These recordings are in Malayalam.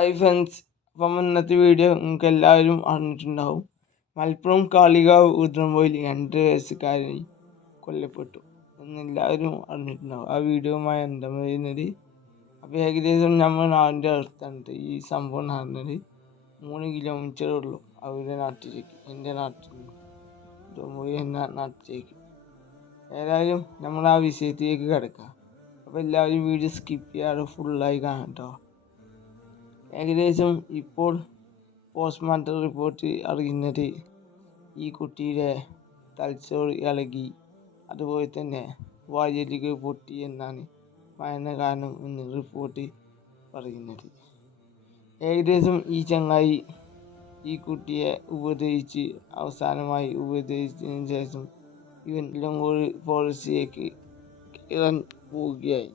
ഹായ് ഫ്രണ്ട്സ് അപ്പം ഇന്നത്തെ വീഡിയോ നിങ്ങൾക്ക് എല്ലാവരും അറിഞ്ഞിട്ടുണ്ടാവും. മലപ്പുറം കാളികാവ് ഉദ്രംപോയിൽ രണ്ട് വയസ്സുകാരി കൊല്ലപ്പെട്ടു. എന്ന് എല്ലാവരും അറിഞ്ഞിട്ടുണ്ടാവും. ആ വീഡിയോയുമായി എന്താ പറയുന്നത് അപ്പോൾ ഏകദേശം നമ്മൾ നാടിന്റെ അടുത്താണ് ഈ സംഭവം നടന്നത്. മൂന്ന് കിലോമീറ്റർ ഉള്ളൂ അവരുടെ നാട്ടിലേക്ക് എന്റെ നാട്ടിൽ ഉദ്രംപോയി എന്ന നാട്ടിലേക്ക്. ഏതായാലും നമ്മൾ ആ വിഷയത്തിലേക്ക് കിടക്കാം. അപ്പോൾ എല്ലാവരും വീഡിയോ സ്കിപ്പ് ചെയ്യാതെ ഫുള്ളായി കാണാം കേട്ടോ ഏകദേശം ഇപ്പോൾ പോസ്റ്റ്മോർട്ടം റിപ്പോർട്ട് അറിയുന്നത് ഈ കുട്ടിയുടെ തലച്ചോർ ഇളകി. അതുപോലെ തന്നെ വായലിക പൊട്ടി എന്നാണ് മരണ കാരണം എന്ന് റിപ്പോർട്ട് പറയുന്നത്. ഏകദേശം ഈ ചങ്ങായി ഈ കുട്ടിയെ ഉപദ്രവിച്ച് അവസാനമായി ഉപദ്രവിച്ചതിന് ശേഷം ഇവൻ ഇലങ്കോട് ഫോറസ്റ്റിലേക്ക് ഇറൻ പോവുകയായി.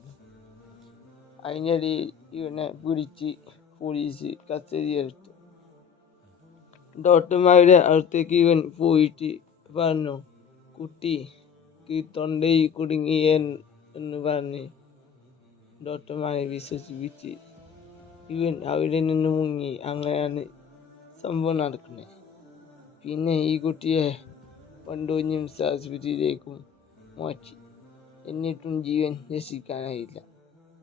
അതിനിടയിൽ ഇവനെ പിടിച്ച് പോലീസ് കസ്റ്റഡിയെടുത്തു. ഡോക്ടർമാരുടെ അടുത്തേക്ക് ഇവൻ പോയിട്ട് പറഞ്ഞു കുട്ടിക്ക് തൊണ്ടയിൽ കുടുങ്ങി എന്ന് പറഞ്ഞ് ഡോക്ടർമാരെ വിശ്വസിപ്പിച്ച് ഇവൻ അവിടെ നിന്ന് മുങ്ങി. അങ്ങനെയാണ് സംഭവം നടക്കുന്നത്. പിന്നെ ഈ കുട്ടിയെ വണ്ടൂഞ്ഞും ആശുപത്രിയിലേക്കും മാറ്റി. എന്നിട്ടും ജീവൻ രക്ഷിക്കാനായില്ല.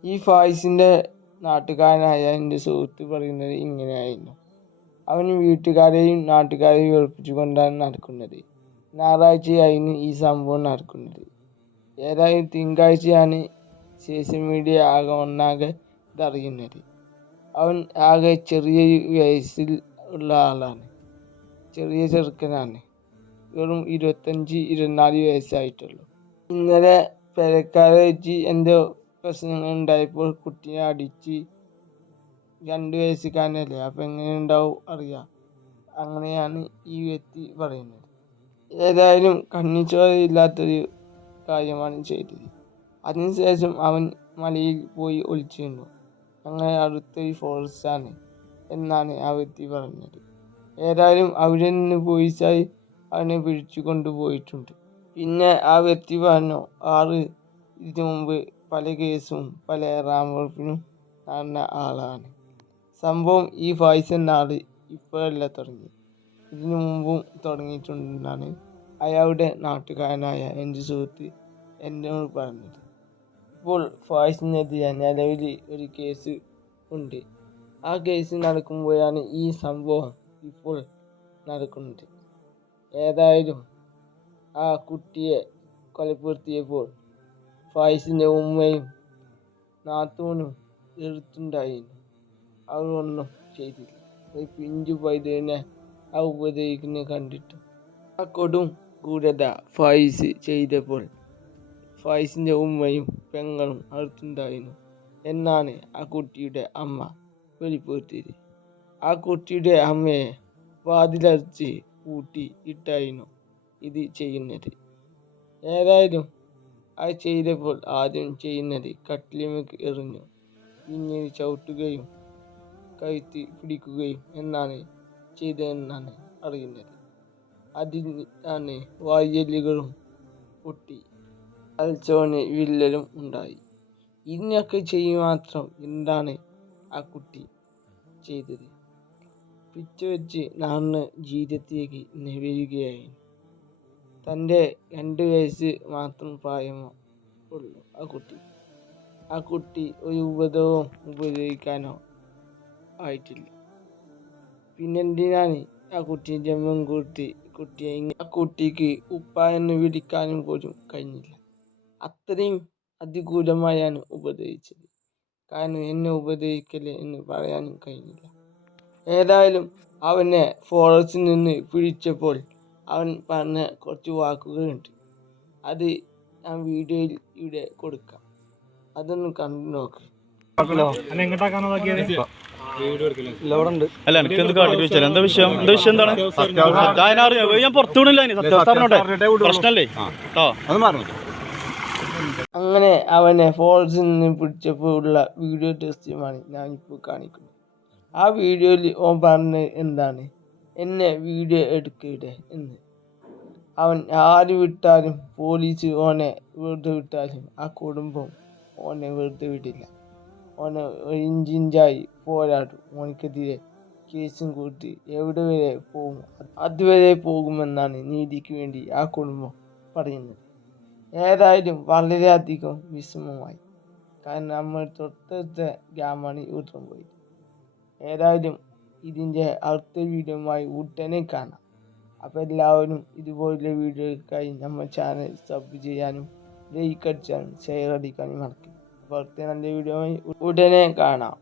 ഈ ഫായിസിന്റെ നാട്ടുകാരനായ എന്റെ സുഹൃത്ത് പറയുന്നത് ഇങ്ങനെയായിരുന്നു. അവൻ വീട്ടുകാരെയും നാട്ടുകാരെയും വെറുപ്പിച്ചുകൊണ്ടാണ് നടക്കുന്നത്. ഞായറാഴ്ചയായിരുന്നു ഈ സംഭവം നടക്കുന്നത്. ഏതായാലും തിങ്കളാഴ്ചയാണ് സോഷ്യൽ മീഡിയ ആകെ ഒന്നാകെ ഇതറിയുന്നത്. അവൻ ആകെ ചെറിയ വയസ്സിൽ ഉള്ള ആളാണ്. ചെറിയ ചെറുക്കനാണ്. വെറും ഇരുപത്തഞ്ച് ഇരുപത്തിനാല് വയസ്സായിട്ടുള്ളൂ. ഇന്നലെ പെരക്കാരെ വെച്ച് എന്തോ പ്രശ്നങ്ങൾ ഉണ്ടായപ്പോൾ കുട്ടിയെ അടിച്ച് രണ്ട് വയസ്സുകാരനല്ലേ? അപ്പം എങ്ങനെ ഉണ്ടാവും അറിയാം. അങ്ങനെയാണ് ഈ വ്യക്തി പറയുന്നത്. ഏതായാലും കണ്ണിച്ചോരയില്ലാത്തൊരു കാര്യമാണ് ചെയ്തത്. അതിനുശേഷം അവൻ മലയിൽ പോയി ഒളിച്ചിരുന്നു. അങ്ങനെ അടുത്തൊരു ഫോറസ്റ്റാണ് എന്നാണ് ആ വ്യക്തി പറഞ്ഞത്. ഏതായാലും അവിടെ നിന്ന് പോലീസായി അവനെ പിടിച്ചു കൊണ്ടുപോയിട്ടുണ്ട്. പിന്നെ ആ വ്യക്തി പറഞ്ഞു ആറ് ഇതിനു മുമ്പ് പല കേസും പല റാമുകൾക്കും നടന്ന ആളാണ്. സംഭവം ഈ ഫായ്സ് എന്ന ആൾ ഇപ്പോഴല്ല തുടങ്ങി. ഇതിനു മുമ്പും തുടങ്ങിയിട്ടുണ്ടെന്നാണ് അയാളുടെ നാട്ടുകാരനായ എന്റെ സുഹൃത്ത് എന്നോട് പറഞ്ഞത്. ഇപ്പോൾ ഫായ്സിനെതിരെ നിലവിൽ ഒരു കേസ് ഉണ്ട്. ആ കേസ് നടക്കുമ്പോഴാണ് ഈ സംഭവം ഇപ്പോൾ നടക്കുന്നത്. ഏതായാലും ആ കുട്ടിയെ കൊലപ്പെടുത്തിയപ്പോൾ ഫായിസിന്റെ ഉമ്മയും നാത്തൂനും എഴുത്തുണ്ടായിരുന്നു അവരൊന്നും ചെയ്തില്ല. ഒരു പിഞ്ചു പൈതലിനെ ആ ഉപദ്രവിക്കുന്നത് കണ്ടിട്ട്. ആ കൊടും ക്രൂരത ഫായിസ് ചെയ്തപ്പോൾ ഫായിസിന്റെ ഉമ്മയും പെങ്ങളും അടുത്തുണ്ടായിരുന്നു എന്നാണ് ആ കുട്ടിയുടെ അമ്മ വെളിപ്പെടുത്തിയത്. ആ കുട്ടിയുടെ അമ്മയെ വാതിലടച്ച് പൂട്ടി ഇട്ടായിരുന്നു ഇത് ചെയ്യുന്നത്. ഏതായാലും അത് ചെയ്തപ്പോൾ ആദ്യം ചെയ്യുന്നത് കട്ടിലിമേക്ക് എറിഞ്ഞു. പിന്നീട് ചവിട്ടുകയും കഴുത്തി പിടിക്കുകയും എന്നാണ് ചെയ്തതെന്നാണ് അറിയുന്നത്. അതിനാണ് വായലുകളും പൊട്ടി. തലച്ചോറിന് വില്ലലും ഉണ്ടായി. ഇതിനൊക്കെ ചെയ്യും മാത്രം എന്താണ് ആ കുട്ടി ചെയ്തത്? പിച്ച വെച്ച് നടന്ന് ജീവിതത്തിലേക്ക് വരികയായിരുന്നു തന്റെ രണ്ട് വയസ്സ് മാത്രം പ്രായമോ ഉള്ളൂ. ആ കുട്ടി. ആ കുട്ടി ഒരു ഉപദ്രവവും ഉപദ്രവിക്കാനോ ആയിട്ടില്ല. പിന്നെന്തിനാണ് ആ കുട്ടി ജന്മം കൂട്ടി കുട്ടിയെ ആ കുട്ടിക്ക് ഉപ്പ എന്ന് വിളിക്കാനും പോലും കഴിഞ്ഞില്ല. അത്രയും അതികൂലമായാണ് ഉപദ്രവിച്ചത്. കാരണം എന്നെ ഉപദ്രവിക്കല്ലേ എന്ന് പറയാനും കഴിഞ്ഞില്ല. ഏതായാലും അവനെ ഫോറസ്റ്റിൽ നിന്ന് പിടിച്ചപ്പോൾ അവൻ പറഞ്ഞ കുറച്ച് വാക്കുകളുണ്ട്. അത് ഞാൻ വീഡിയോയിൽ ഇവിടെ കൊടുക്കാം. അതൊന്ന് കണ്ടു നോക്ക്. അല്ല എനിക്ക് എന്ത് കാട്ടി എന്താ വിഷയം? എന്താ വിഷയം എന്താണ്? ഞാൻ പുറത്തു വിടില്ല പ്രശ്നല്ലേ? കേട്ടോ അത് മാറുന്നു. അങ്ങനെ അവനെ ഫോൾസിൽ നിന്ന് പിടിച്ചപ്പോൾ ഉള്ള വീഡിയോ ടെസ്റ്റുമാണ് ഞാനിപ്പോൾ കാണിക്കുന്നത്. ആ വീഡിയോയിൽ ഓൻ പറഞ്ഞത് എന്താണ്? എന്നെ വീഡിയോ എടുക്കട്ടെ എന്ന്. അവൻ ആര് വിട്ടാലും പോലീസ് ഓനെ വെറുതെ വിട്ടാലും ആ കുടുംബം ഓനെ വെറുതെ വിടില്ല. ഓനെ ഇഞ്ചിഞ്ചായി പോരാടും. ഓനിക്കെതിരെ കേസും കൂട്ടി എവിടെ വരെ പോകും? അതുവരെ പോകുമെന്നാണ് നീതിക്ക് വേണ്ടി ആ കുടുംബം പറയുന്നത്. ഏതായാലും വളരെയധികം വിഷമമായി. കാരണം നമ്മൾ തൊട്ടടുത്ത ഗ്രാമമാണ് ഊട്ടംപോയി ഏതായാലും ഇതിന്റെ അടുത്ത വീഡിയോയുമായി ഉടനെ കാണാം. അപ്പോൾ എല്ലാവരും ഇതുപോലുള്ള വീഡിയോകൾക്കായി നമ്മൾ ചാനൽ സബ് ചെയ്യാനും ലൈക്ക് അടിച്ചാനും ഷെയർ അടിക്കാനും മറക്കില്ല അപ്പോൾ അടുത്ത നല്ല വീഡിയോയുമായി ഉടനെ കാണാം.